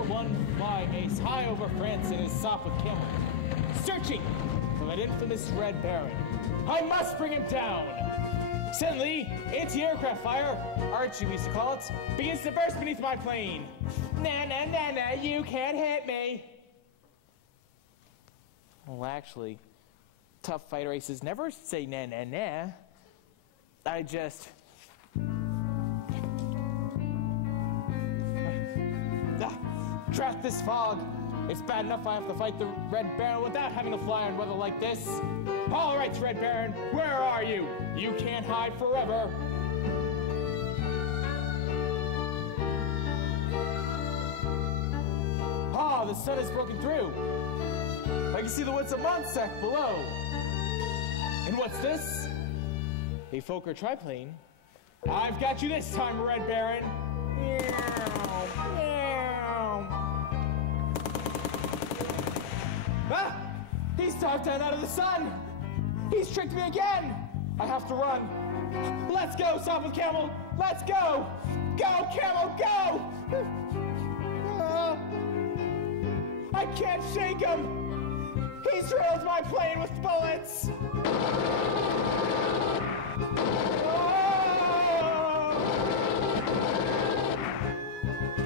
where one flying ace high over France in his Sopwith Camel, searching for that infamous Red Baron. I must bring him down! Suddenly, anti-aircraft fire, Archie we used to call it, begins to burst beneath my plane. Nah, nah, nah, nah, you can't hit me. Well, actually, tough fighter aces never say nah, nah, nah. I just... Drat this fog. It's bad enough I have to fight the Red Baron without having to fly on weather like this. All right, Red Baron, where are you? You can't hide forever. Ah, the sun has broken through. I can see the woods of Monsac below. And what's this? A Fokker triplane. I've got you this time, Red Baron. Ah! He's talked down out of the sun! He's tricked me again! I have to run. Let's go, Sopwith Camel! Let's go! Go, Camel, go! I can't shake him! He's drilled my plane with bullets!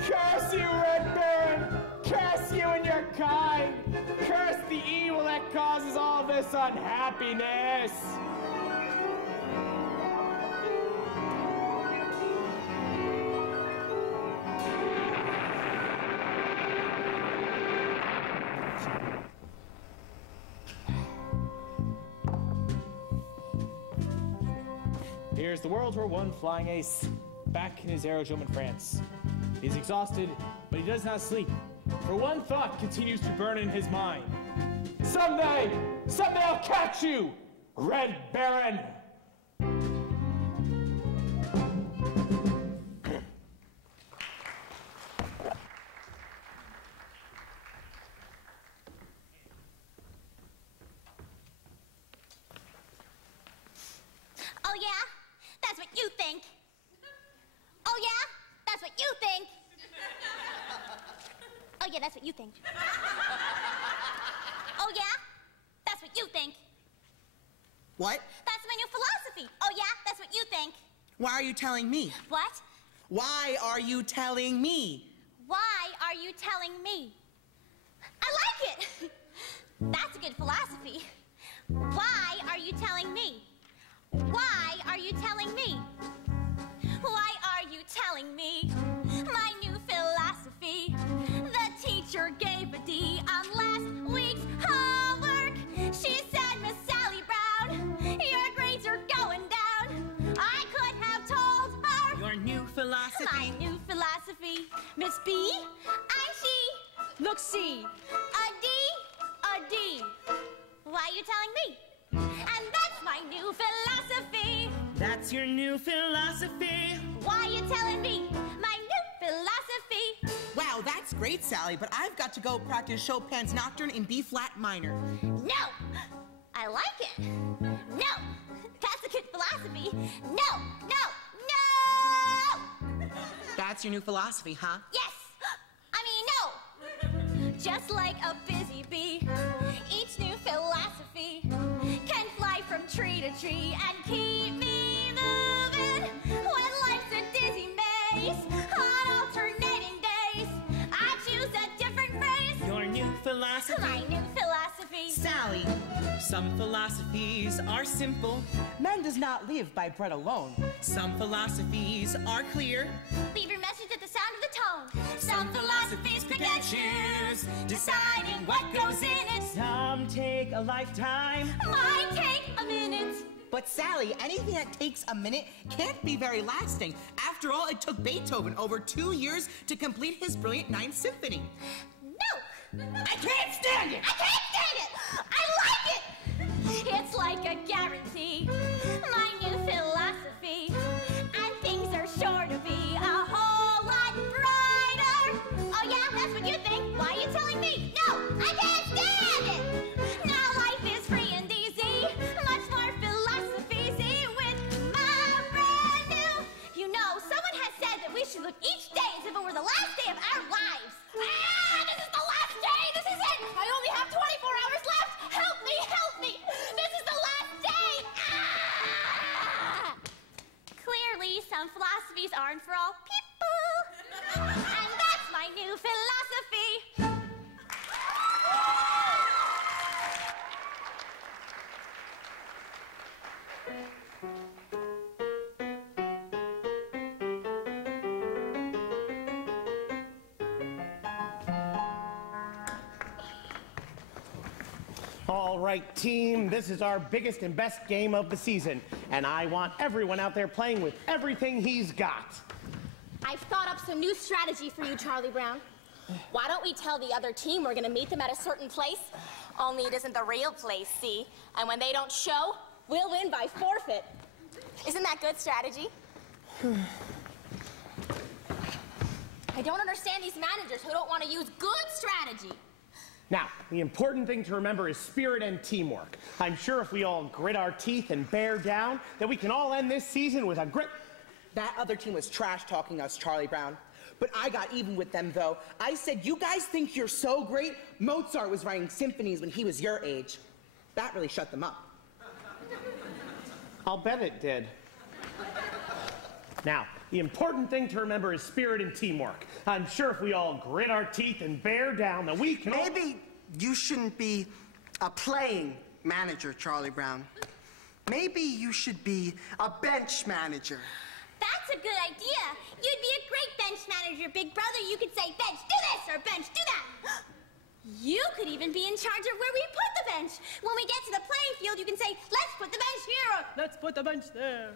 Curse you, Red Baron! Curse you and your kind! Curse the evil that causes all this unhappiness! Here's the World War I flying ace, back in his aerodrome in France. He's exhausted, but he does not sleep. For one thought continues to burn in his mind. Someday I'll catch you, Red Baron! Oh yeah? That's what you think. Oh yeah? That's what you think. Oh yeah, that's what you think. Oh yeah? That's what you think. What? That's my new philosophy. Oh yeah? That's what you think. Why are you telling me? What? Why are you telling me? Why are you telling me? I like it. That's a good philosophy. Why are you telling me? Why are you telling me? Why are you telling me my new philosophy? The teacher gave a D on last week's homework. She said, Miss Sally Brown, your grades are going down. I could have told her. Your new philosophy. My new philosophy. Miss B, I'm she. Look, C. A D, a D. Why are you telling me? And that's my new philosophy. That's your new philosophy. Why are you telling me my new philosophy? Wow, that's great, Sally, but I've got to go practice Chopin's Nocturne in B-flat minor. No! I like it. No! That's a good philosophy. No! No! No! That's your new philosophy, huh? Yes! I mean, no! Just like a busy bee, each new philosophy can fly from tree to tree and keep me moving. When life's a dizzy maze on alternating days, I choose a different phrase. Your new philosophy. My new philosophy. Sally, some philosophies are simple. Man does not live by bread alone. Some philosophies are clear. Leave your message at the sound of the tone. Some philosophies pick and choose, deciding what goes in it. Some take a lifetime. Mine take a minute. But Sally, anything that takes a minute can't be very lasting. After all, it took Beethoven over 2 years to complete his brilliant Ninth Symphony. No! I can't stand it! I can't stand it! I like it! It's like a guarantee. My new philosophy. And things are sure to be a whole lot brighter. Oh yeah, that's what you think. Why are you telling me? No, I can't stand it! Now life is free and easy. Much more philosophy with my brand new. You know, someone has said that we should look each day as if it were the last day of our lives. hobbies aren't for all people. And that's my new philosophy. All right, team, this is our biggest and best game of the season, and I want everyone out there playing with everything he's got. I've thought up some new strategy for you, Charlie Brown. Why don't we tell the other team we're gonna meet them at a certain place? Only it isn't the real place, see? And when they don't show, we'll win by forfeit. Isn't that good strategy? I don't understand these managers who don't want to use good strategy. Now, the important thing to remember is spirit and teamwork. I'm sure if we all grit our teeth and bear down, that we can all end this season with a great... That other team was trash-talking us, Charlie Brown. But I got even with them, though. I said, you guys think you're so great? Mozart was writing symphonies when he was your age. That really shut them up. I'll bet it did. Now, the important thing to remember is spirit and teamwork. I'm sure if we all grit our teeth and bear down, that we can Maybe you shouldn't be a playing manager, Charlie Brown. Maybe you should be a bench manager. That's a good idea. You'd be a great bench manager, Big Brother. You could say, bench, do this, or bench, do that. You could even be in charge of where we put the bench. When we get to the playing field, you can say, let's put the bench here, or let's put the bench there.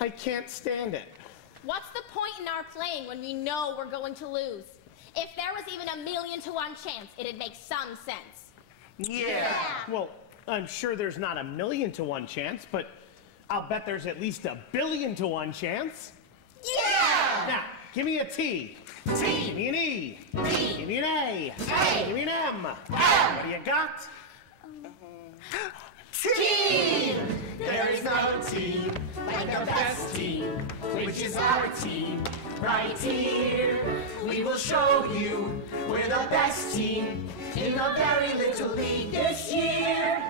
I can't stand it. What's the point in our playing when we know we're going to lose? If there was even 1,000,000 to 1 chance, it'd make some sense. Yeah. Well, I'm sure there's not 1,000,000 to 1 chance, but I'll bet there's at least 1,000,000,000 to 1 chance. Yeah! Now, give me a T. T. Give me an E. E. Give me an A. A. Give me an M. What do you got? Team! There is no team like the best team, which is our team right here. We will show you we're the best team in a very little league this year.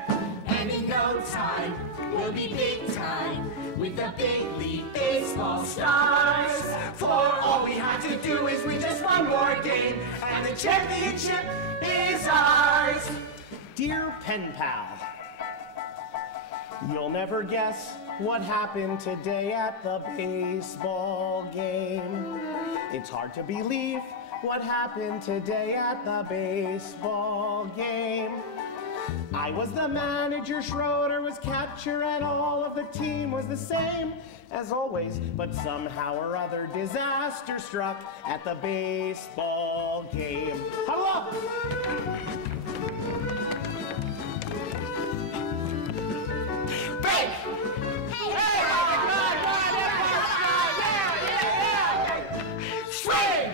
And in no time, we'll be big time with the big league baseball stars. For all we have to do is win just one more game, and the championship is ours. Dear pen pal, you'll never guess what happened today at the baseball game. It's hard to believe what happened today at the baseball game. I was the manager, Schroeder was catcher, and all of the team was the same as always. But somehow or other, disaster struck at the baseball game. Huddle up! Break! Swing!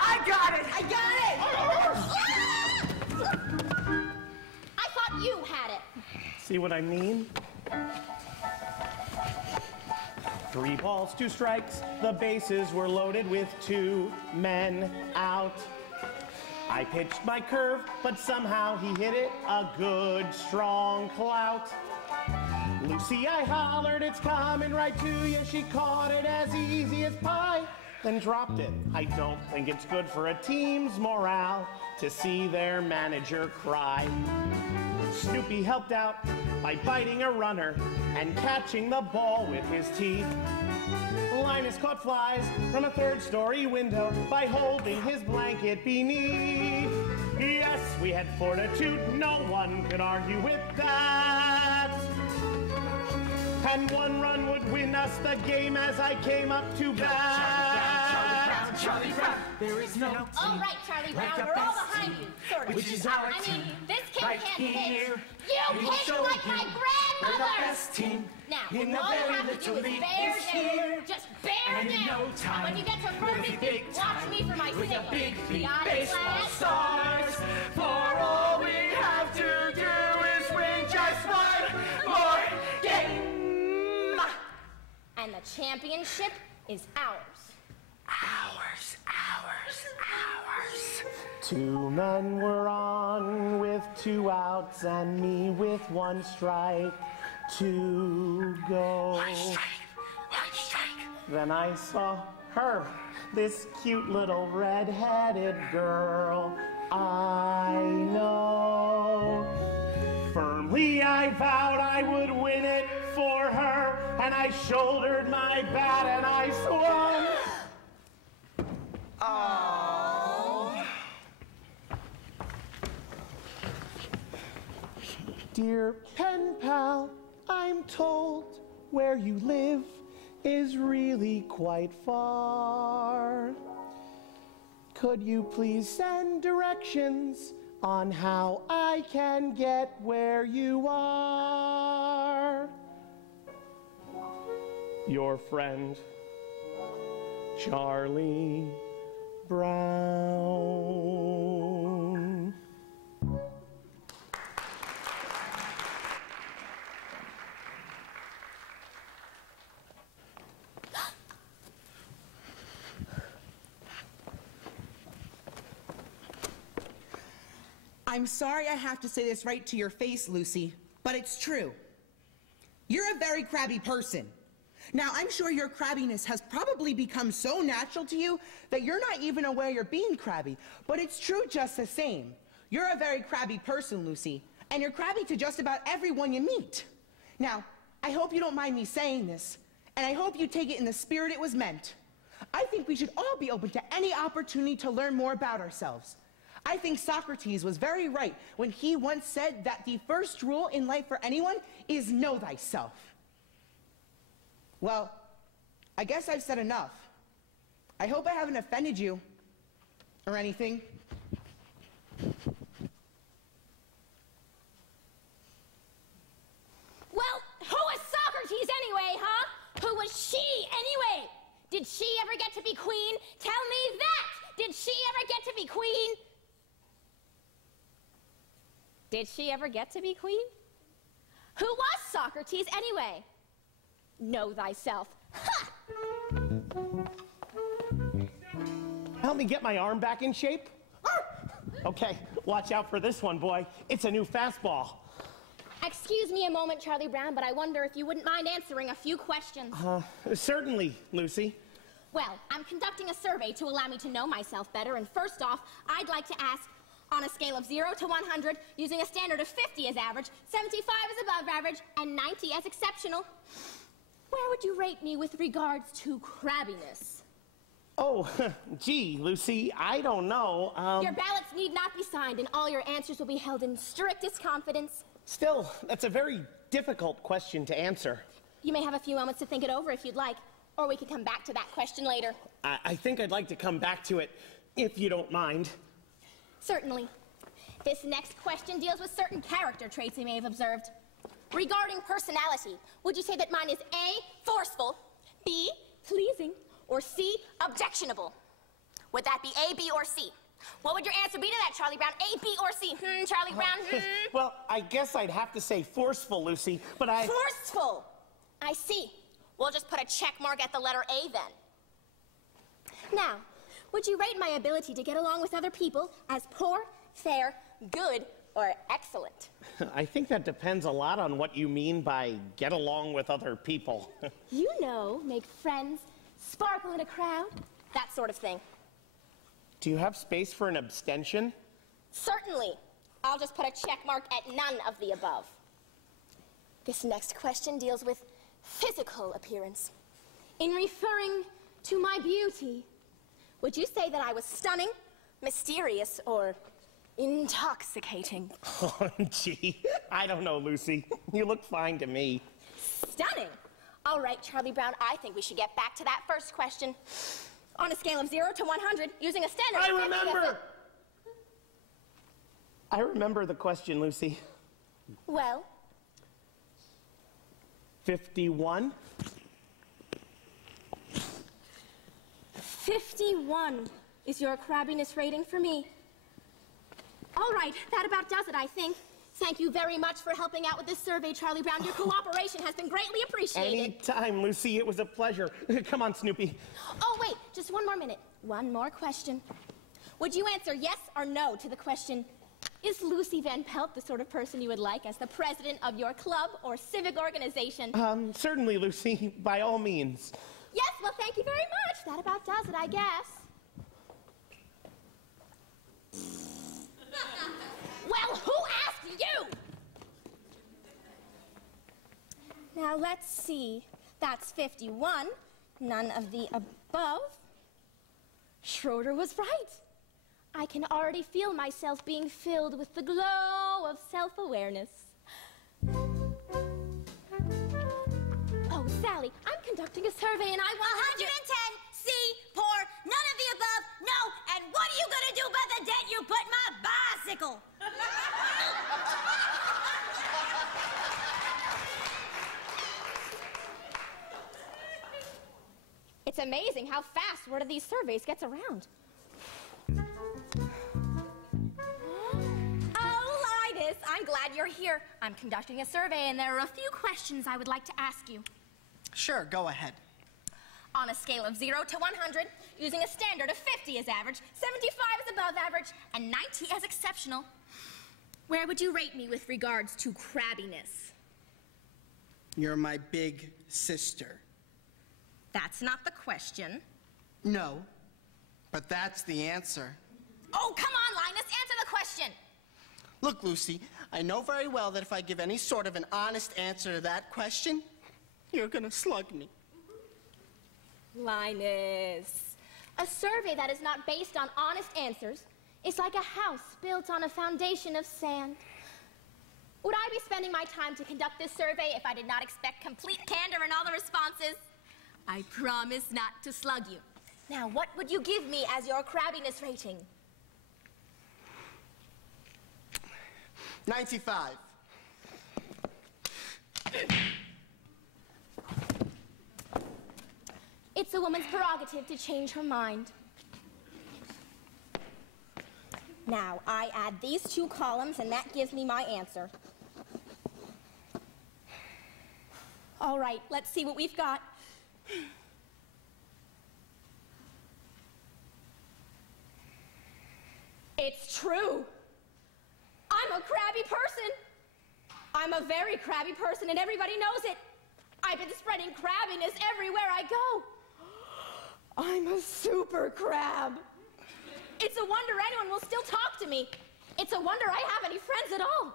I got it! I thought you had it. See what I mean? 3 balls, 2 strikes. The bases were loaded with 2 men out. I pitched my curve, but somehow he hit it a good, strong clout. Lucy, I hollered, it's coming right to you. She caught it as easy as pie, then dropped it. I don't think it's good for a team's morale to see their manager cry. Snoopy helped out by biting a runner and catching the ball with his teeth. Linus caught flies from a 3rd-story window by holding his blanket beneath. Yes, we had fortitude, no one could argue with that. And 1 run would win us the game as I came up to bat. Charlie Brown, there is no team. All right, Charlie Brown, like the we're all best behind team, you, sort of. which is our I team. mean, this kid Right can't here. pitch. You We will pitch show like you my we're the grandmother. best team Now, in the all you very have to do little is league bear this down. year. Just bear And in down. no time, When you get to we'll be first, big watch time me for my with signal. the big league Got it, baseball lad? stars. For all we have to do is win just one more game. And the championship is ours. Ours. Two men were on with 2 outs and me with 1 strike to go. 1 strike. 1 strike. Then I saw her, this cute little red-headed girl I know. Firmly I vowed I would win it for her, and I shouldered my bat and I swung. Oh. Dear pen pal, I'm told where you live is really quite far. Could you please send directions on how I can get where you are? Your friend, Charlie Brown. I'm sorry I have to say this right to your face, Lucy, but it's true. You're a very crabby person. Now, I'm sure your crabbiness has probably become so natural to you that you're not even aware you're being crabby, but it's true just the same. You're a very crabby person, Lucy, and you're crabby to just about everyone you meet. Now, I hope you don't mind me saying this, and I hope you take it in the spirit it was meant. I think we should all be open to any opportunity to learn more about ourselves. I think Socrates was very right when he once said that the first rule in life for anyone is know thyself. Well, I guess I've said enough. I hope I haven't offended you or anything. Well, who was Socrates anyway, huh? Who was she anyway? Did she ever get to be queen? Tell me that! Did she ever get to be queen? Did she ever get to be queen? Who was Socrates anyway? Know thyself. Ha! Help me get my arm back in shape? Okay, watch out for this one, boy. It's a new fastball. Excuse me a moment, Charlie Brown, but I wonder if you wouldn't mind answering a few questions. Certainly, Lucy. Well, I'm conducting a survey to allow me to know myself better, and first off, I'd like to ask, on a scale of 0 to 100, using a standard of 50 as average, 75 as above average, and 90 as exceptional, where would you rate me with regards to crabbiness? Oh, gee, Lucy, I don't know. Your ballots need not be signed, and all your answers will be held in strictest confidence. Still, that's a very difficult question to answer. You may have a few moments to think it over if you'd like, or we could come back to that question later. I think I'd like to come back to it, if you don't mind. Certainly. This next question deals with certain character traits you may have observed. Regarding personality, would you say that mine is A, forceful, B, pleasing, or C, objectionable? Would that be A, B, or C? What would your answer be to that, Charlie Brown? A, B, or C? Charlie Brown? Well, I guess I'd have to say forceful, Lucy, but Forceful! I see. We'll just put a check mark at the letter A then. Now, would you rate my ability to get along with other people as poor, fair, good, or excellent? I think that depends a lot on what you mean by get along with other people. You know, make friends, sparkle in a crowd, that sort of thing. Do you have space for an abstention? Certainly. I'll just put a check mark at none of the above. This next question deals with physical appearance. In referring to my beauty, would you say that I was stunning, mysterious, or intoxicating? Oh, gee, I don't know, Lucy. You look fine to me. Stunning? All right, Charlie Brown, I think we should get back to that first question. On a scale of 0 to 100, using a standard of 50 I remember the question, Lucy. Well? 51? 51 is your crabbiness rating for me. All right, that about does it, I think. Thank you very much for helping out with this survey, Charlie Brown. Your cooperation has been greatly appreciated. Anytime, Lucy. It was a pleasure. Come on, Snoopy. Oh, wait, just one more minute. one more question. Would you answer yes or no to the question, is Lucy Van Pelt the sort of person you would like as the president of your club or civic organization? Certainly, Lucy, by all means. Yes, well, thank you very much. That about does it, I guess. Well, who asked you? Now, let's see. That's 51. None of the above. Schroeder was right. I can already feel myself being filled with the glow of self-awareness. Oh, Sally, I'm conducting a survey and I want 110, C, poor, none of the above, no, and what are you gonna do about the dent you put in my bicycle? It's amazing how fast word of these surveys gets around. Oh, Linus, I'm glad you're here. I'm conducting a survey, and there are a few questions I would like to ask you. Sure, go ahead. On a scale of 0 to 100, using a standard of 50 as average, 75 as above average, and 90 as exceptional, where would you rate me with regards to crabbiness? You're my big sister. That's not the question. No, but that's the answer. Oh, come on, Linus, answer the question. Look, Lucy, I know very well that if I give any sort of an honest answer to that question, you're gonna slug me. Linus, a survey that is not based on honest answers is like a house built on a foundation of sand. Would I be spending my time to conduct this survey if I did not expect complete candor in all the responses? I promise not to slug you. Now, what would you give me as your crabbiness rating? 95. It's a woman's prerogative to change her mind. Now, I add these two columns, and that gives me my answer. All right, let's see what we've got. It's true. I'm a crabby person. I'm a very crabby person, and everybody knows it. I've been spreading crabbiness everywhere I go. I'm a super crab. It's a wonder anyone will still talk to me. It's a wonder I have any friends at all,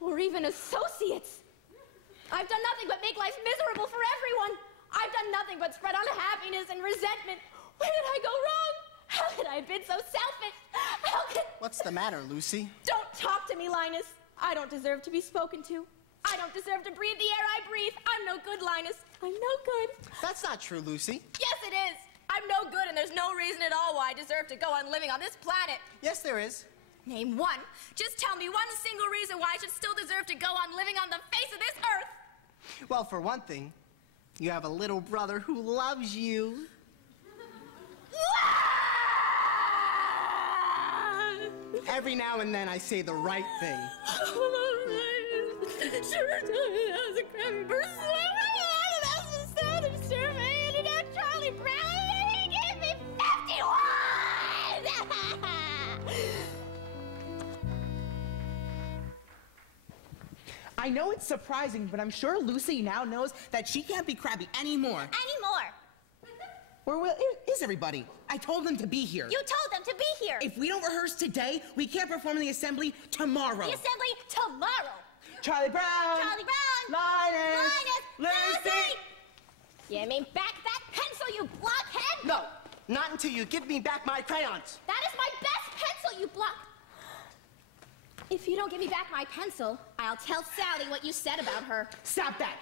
or even associates. I've done nothing but make life miserable for everyone. I've done nothing but spread unhappiness and resentment. Where did I go wrong? How could I have been so selfish? How could... What's the matter, Lucy? Don't talk to me, Linus. I don't deserve to be spoken to. I don't deserve to breathe the air I breathe. I'm no good, Linus. I'm no good. That's not true, Lucy. Yes, it is. I'm no good, and there's no reason at all why I deserve to go on living on this planet. Yes, there is. Name one. Just tell me one single reason why I should still deserve to go on living on the face of this earth. Well, for one thing, you have a little brother who loves you. Every now and then I say the right thing. Sure, I was a crabby person. That's the sound of survey, and now Charlie Brown gave me 51! I know it's surprising, but I'm sure Lucy now knows that she can't be crabby anymore. Anymore. Where is everybody? I told them to be here. You told them to be here. If we don't rehearse today, we can't perform in the assembly tomorrow. The assembly tomorrow. Charlie Brown! Charlie Brown! Linus! Lucy! Give me back that pencil, you blockhead! No, not until you give me back my crayons. That is my best pencil, you block... If you don't give me back my pencil, I'll tell Sally what you said about her. Stop that!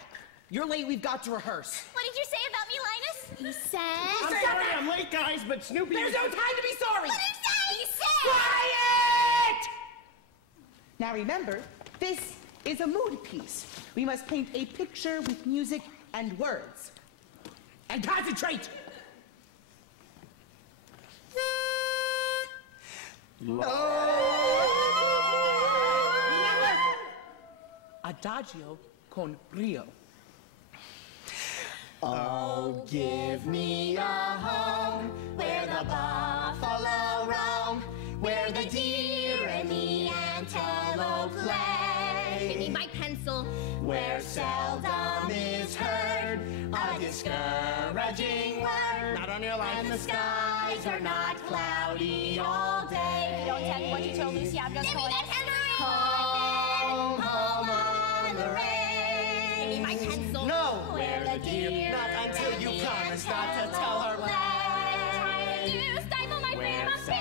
You're late, we've got to rehearse. What did you say about me, Linus? He said... I'm sorry I'm late, guys, but Snoopy... There's no time to be sorry! What did he say? He said... Quiet! Now remember, this is a mood piece. We must paint a picture with music and words. And concentrate! Remember, adagio con brio. Oh, give me a home where the the buffalo roam, where the deer and the antelope play. Give me my pencil. Where seldom is heard a discouraging word, not on your life, and the skies are not cloudy all day. If you don't tell me what you told Lucy, I'm just going to home, home on the range. Give me my pencil. No, where the deer, not until you promise not to tell her. You stifle my freedom of speech.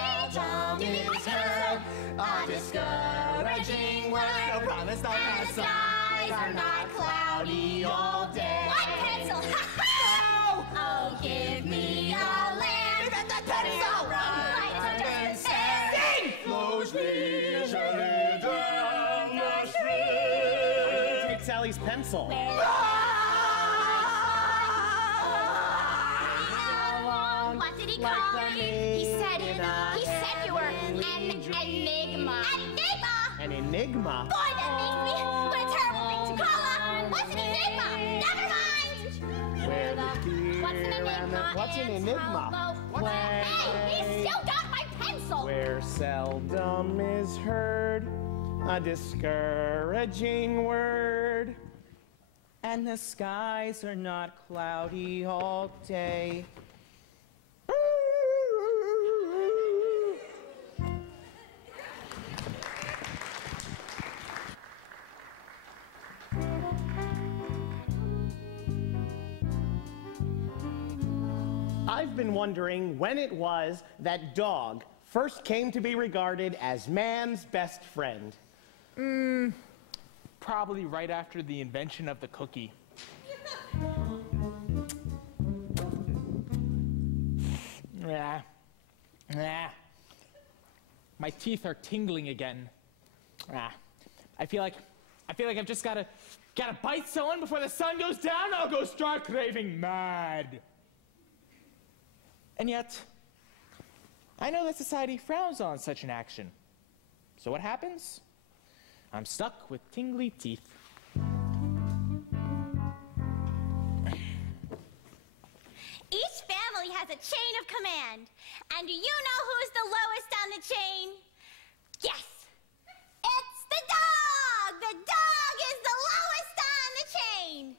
Give me my pencil. A discouraging word, a promise that And the skies are not cloudy all day. What pencil? Oh, give me a lamp. Give it the pencil. Sing! Flows leisurely down the street. Take Sally's pencil. What did he call me? He said you were an enigma. Enigma? An enigma? Boy, that makes me what a terrible thing to call her. What's an enigma? Never mind. Where the What's an enigma? What's an enigma? Hey, he's still got my pencil. Where seldom is heard a discouraging word. And the skies are not cloudy all day. I've been wondering when it was that dog first came to be regarded as man's best friend. Probably right after the invention of the cookie. My teeth are tingling again. I feel like I've just gotta bite someone before the sun goes down. I'll go start craving mad. And yet, I know that society frowns on such an action. So what happens? I'm stuck with tingly teeth. Each family has a chain of command. And do you know who's the lowest on the chain? Yes, it's the dog! The dog is the lowest on the chain.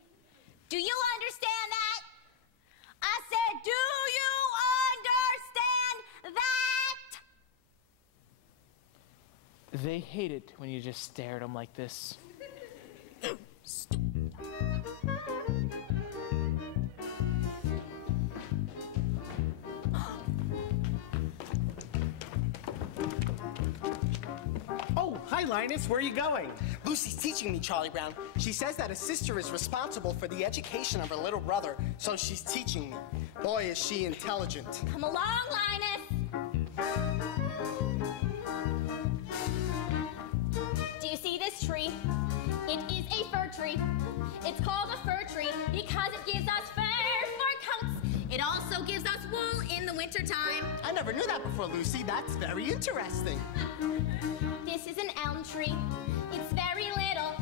Do you understand that? I said, do you understand that? They hate it when you just stare at them like this. Oh, hi, Linus. Where are you going? Lucy's teaching me, Charlie Brown. She says that a sister is responsible for the education of her little brother, so she's teaching me. Boy, is she intelligent. Come along, Linus. Do you see this tree? It is a fir tree. It's called a fir tree because it gives us fur for coats. It also gives us wool in the wintertime. I never knew that before, Lucy. That's very interesting. This is an elm tree. It's very little,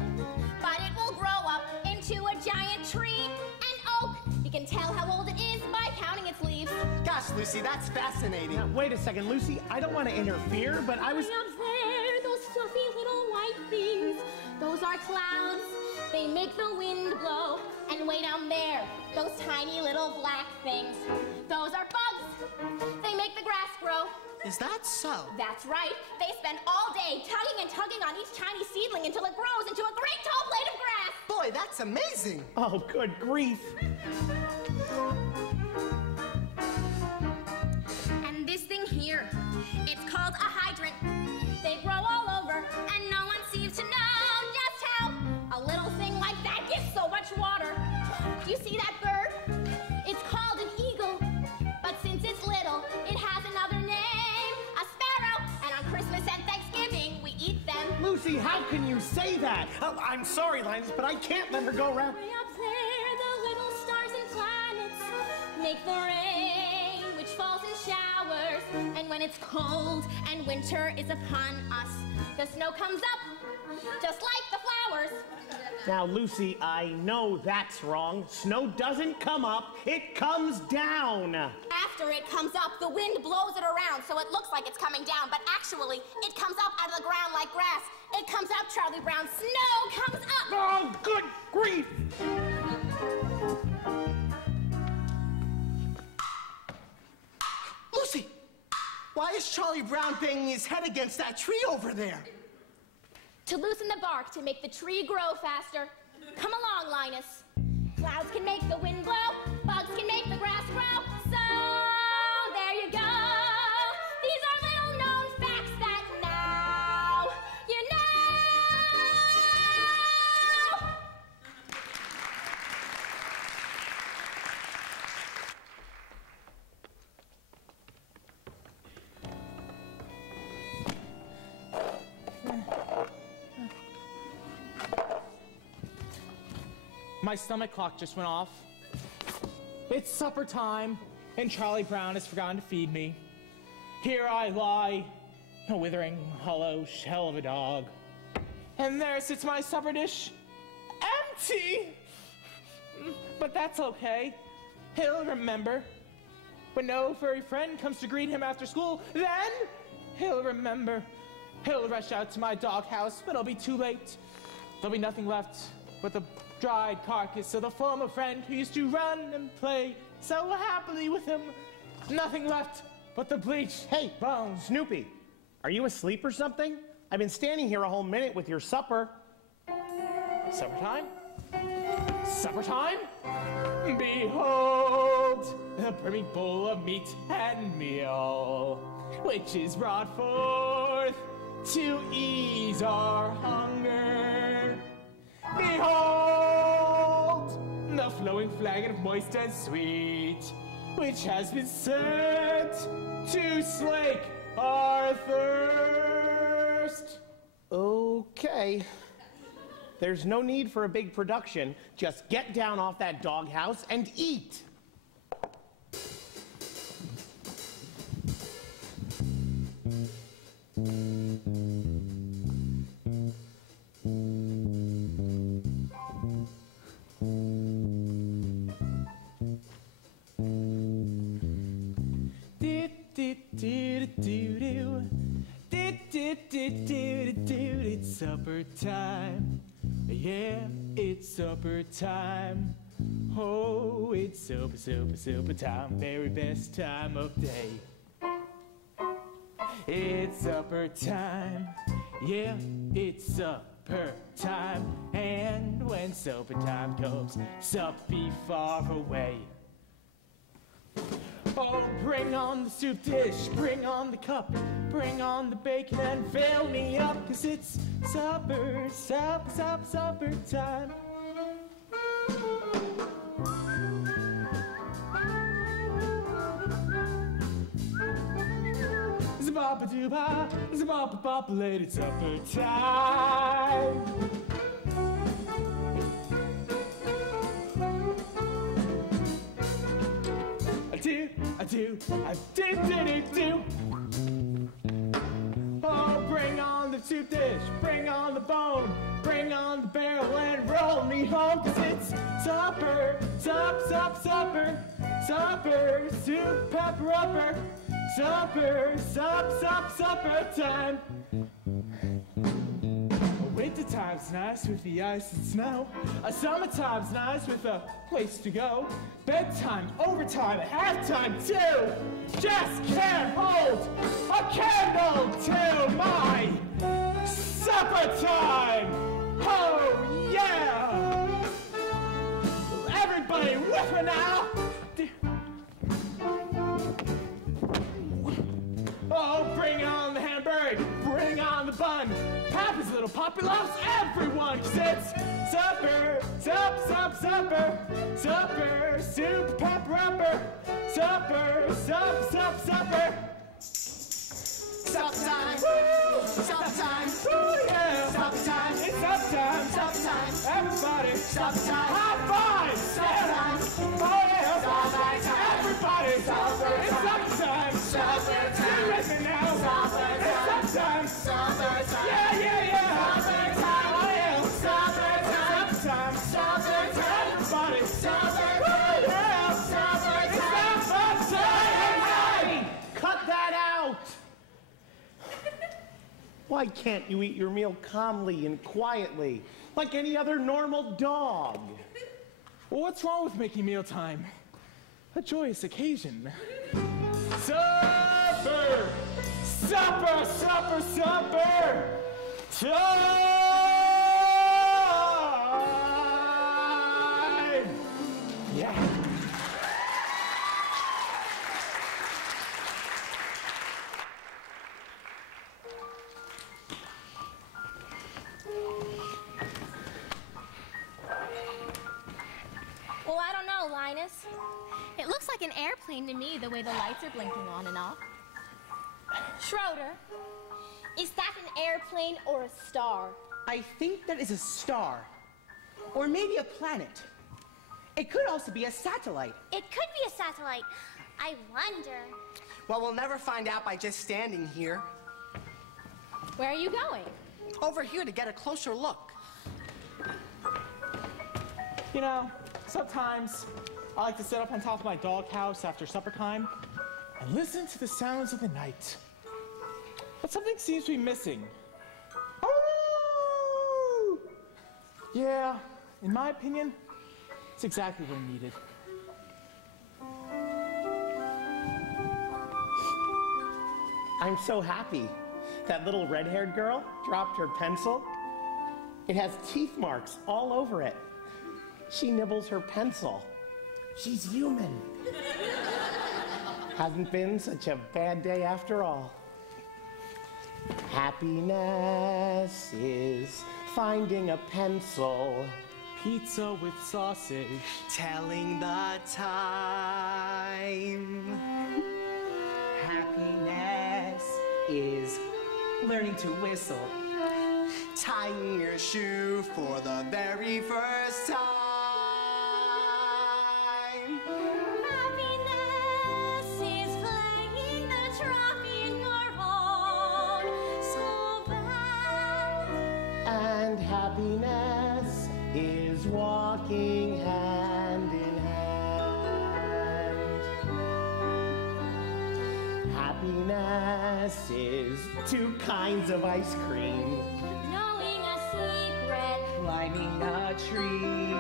but it will grow up into a giant tree. An oak. You can tell how old it is by counting its leaves. Gosh, Lucy, that's fascinating. Now, wait a second, Lucy. I don't want to interfere, but I was... Way up there, those fluffy little white things. Those are clouds. They make the wind blow. And way down there, those tiny little black things. Those are bugs. They make the grass grow. Is that so? That's right. They spend all day tugging and tugging on each tiny seedling until it grows into a great tall blade of grass. Boy, that's amazing. Oh, good grief. And this thing here, it's called a hydrant. They grow all over, and no one seems to know just how a little thing like that gives so much water. Do you see that bird? It's called an eagle, but since it's little, it has another name, a sparrow. And on Christmas and Thanksgiving, we eat them. Lucy, how can you say that? Oh, I'm sorry, Linus, but I can't let her go around. Way up there, the little stars and planets make the rain, which falls in showers flowers. And when it's cold and winter is upon us, the snow comes up, just like the flowers. Now, Lucy, I know that's wrong. Snow doesn't come up, it comes down. After it comes up, the wind blows it around, so it looks like it's coming down, but actually, it comes up out of the ground like grass. It comes up, Charlie Brown. Snow comes up! Oh, good grief! Lucy, why is Charlie Brown banging his head against that tree over there? To loosen the bark to make the tree grow faster. Come along, Linus. Clouds can make the wind blow, bugs can make the grass grow. So, there you go. These are little known facts that now you know. My stomach clock just went off. It's supper time, and Charlie Brown has forgotten to feed me. Here I lie, a withering, hollow shell of a dog. And there sits my supper dish, empty! But that's okay. He'll remember. When no furry friend comes to greet him after school, then he'll remember. He'll rush out to my doghouse, but it'll be too late. There'll be nothing left but the dried carcass of the former friend who used to run and play so happily with him. Nothing left but the bleached bones. Snoopy, are you asleep or something? I've been standing here a whole minute with your supper. Supper time? Supper time? Behold, the brimming bowl of meat and meal, which is brought forth to ease our hunger. Behold, the flowing flagon of moist and sweet, which has been sent to slake our thirst. Okay. There's no need for a big production. Just get down off that doghouse and eat. It's supper time. Yeah, it's supper time. Oh, it's supper time. Very best time of day. It's supper time. Yeah, it's supper time. And when supper time comes, sup be far away. Oh, bring on the soup dish, bring on the cup, bring on the bacon and fill me up, 'cause it's supper time. Zabba-ba-doo-ba, zabba-ba-ba-ba, it's supper time. I do. Oh, bring on the soup dish, bring on the bone, bring on the barrel and roll me home, 'cause it's supper, supper, soup, pepper upper, supper time. Wintertime's nice with the ice and snow. Summertime's nice with a place to go. Bedtime, overtime, halftime too. Just can't hold a candle till my supper time. Oh yeah! Everybody with me now. Oh, bring on the hamburger, bring on the bun. Papa's little Poppy loves everyone, 'cause it's supper, supper, soup, pepper upper, supper. Supper time! Woo! Supper time! Woo, yeah! Supper time! It's supper time! Supper time! Everybody! Supper time! High five! Supper time! Oh yeah! Supper time! Everybody! Supper It's time! supper time! Supper Why can't you eat your meal calmly and quietly, like any other normal dog? Well, what's wrong with making mealtime a joyous occasion? Supper! Supper! Supper! Supper! Time! Yeah. Well, I don't know, Linus. It looks like an airplane to me, the way the lights are blinking on and off. Schroeder, is that an airplane or a star? I think that is a star. Or maybe a planet. It could also be a satellite. It could be a satellite. I wonder. Well, we'll never find out by just standing here. Where are you going? Over here to get a closer look. You know, sometimes I like to sit up on top of my doghouse after supper time and listen to the sounds of the night. But something seems to be missing. Oh! Yeah, in my opinion, it's exactly what I needed. I'm so happy. That little red-haired girl dropped her pencil. It has teeth marks all over it. She nibbles her pencil. She's human. Hasn't been such a bad day after all. Happiness is finding a pencil. Pizza with sausage. Telling the time. Happiness is learning to whistle. Tying your shoe for the very first time. Happiness is playing the trophy in your own so bad. And happiness is walking hand in hand. Happiness is 2 kinds of ice cream. Knowing a secret. Climbing a tree.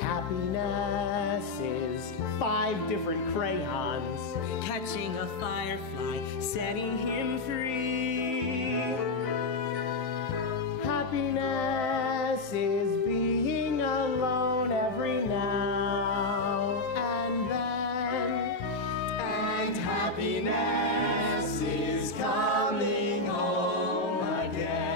Happiness is 5 different crayons. Catching a firefly, setting him free. Happiness is being alone every now and then. And happiness is coming home again.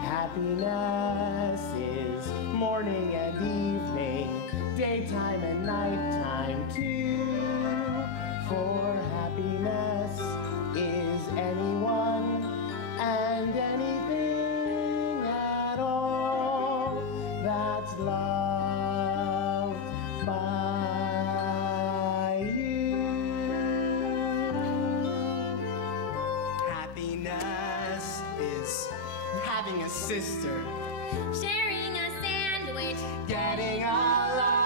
Happiness is morning and evening, daytime and nighttime too. For happiness is anyone and anything at all that's loved by you. Happiness is having a sister, Sharing a sandwich. getting along.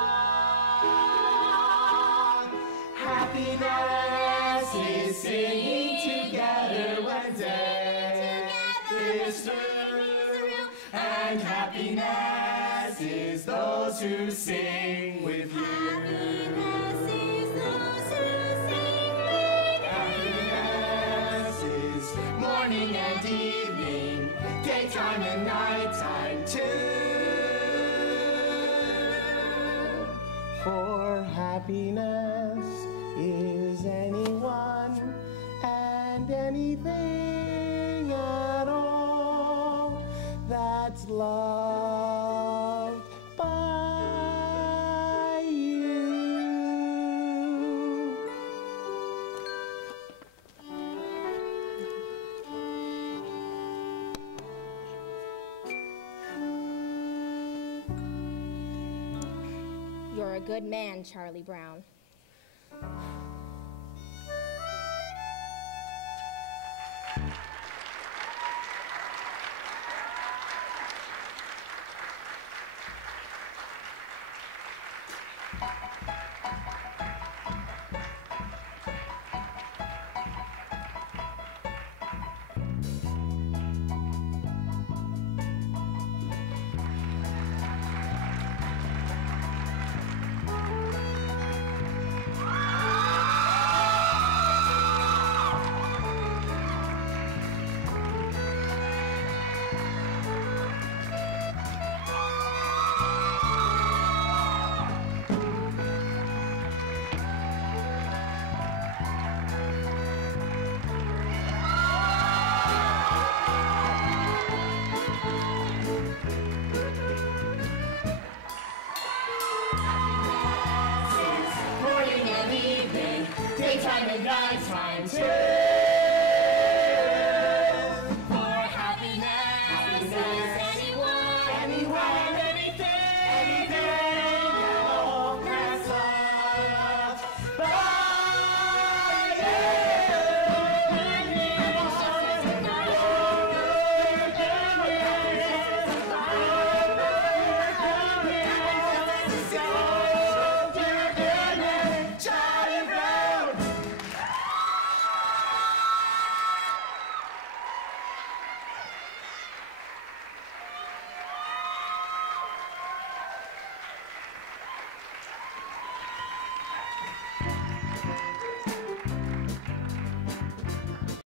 Happiness is singing together when day is through. And happiness is those who sing with you. Happiness is those who sing with Happiness is morning and evening, daytime and nighttime too. For happiness is anyone and anything at all that's loved by you. You're a good man, Charlie Brown. Daytime and nighttime too.